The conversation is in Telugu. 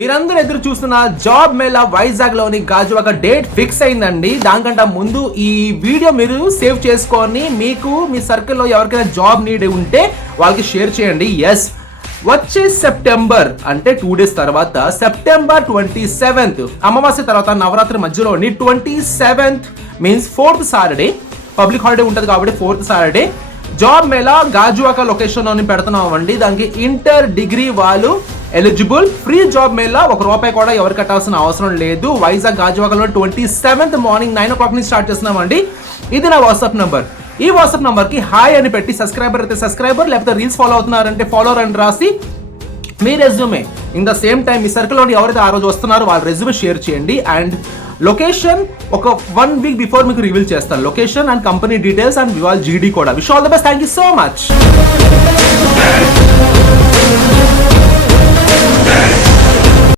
మీరందరూ ఎదురు చూస్తున్న జాబ్ మేళా వైజాగ్ లోని గాజువాక డేట్ ఫిక్స్ అయిందండి. దానికంటే ముందు ఈ వీడియో మీరు సేవ్ చేసుకొని మీకు మీ సర్కిల్లో ఎవరికైనా జాబ్ నీడ్ ఉంటే వాళ్ళకి షేర్ చేయండి. ఎస్, వచ్చే సెప్టెంబర్ అంటే 2 days తర్వాత సెప్టెంబర్ 27th అమావాస్య తర్వాత నవరాత్రి మధ్యలోని 27th means 4th Saturday public holiday ఉంటుంది కాబట్టి 4th Saturday job mela Gajuwaka location లోని పెడుతున్నామండి. దానికి ఇంటర్ డిగ్రీ వాళ్ళు ఎలిజిబుల్. ఫ్రీ జాబ్ మేళా, ₹1 కూడా ఎవరు కట్టాల్సిన అవసరం లేదు. వైజాగ్ గాజువాకలో 27th మార్నింగ్ 9 o'clock నుంచి స్టార్ట్ చేస్తున్నామండి. ఇది నా వాట్సాప్ నంబర్. ఈ వాట్సాప్ నంబర్ కి హాయ్ అని పెట్టి సబ్స్క్రైబర్ అయితే సబ్స్క్రైబర్, లేకపోతే రీల్స్ ఫాలో అవుతున్నారంటే ఫాలోవర్ అని రాసి మీ resume in the same time మీ సర్కిల్ లో ఎవరైతే ఆ రోజు వస్తున్నారో వాళ్ళ రెజ్యూమే షేర్ చేయండి. అండ్ లొకేషన్ ఒక 1 week బిఫోర్ మీకు రివీల్ చేస్తాను. Location and company details and వివాల్ జీడీ కూడా. Wish all the best. Thank you so much.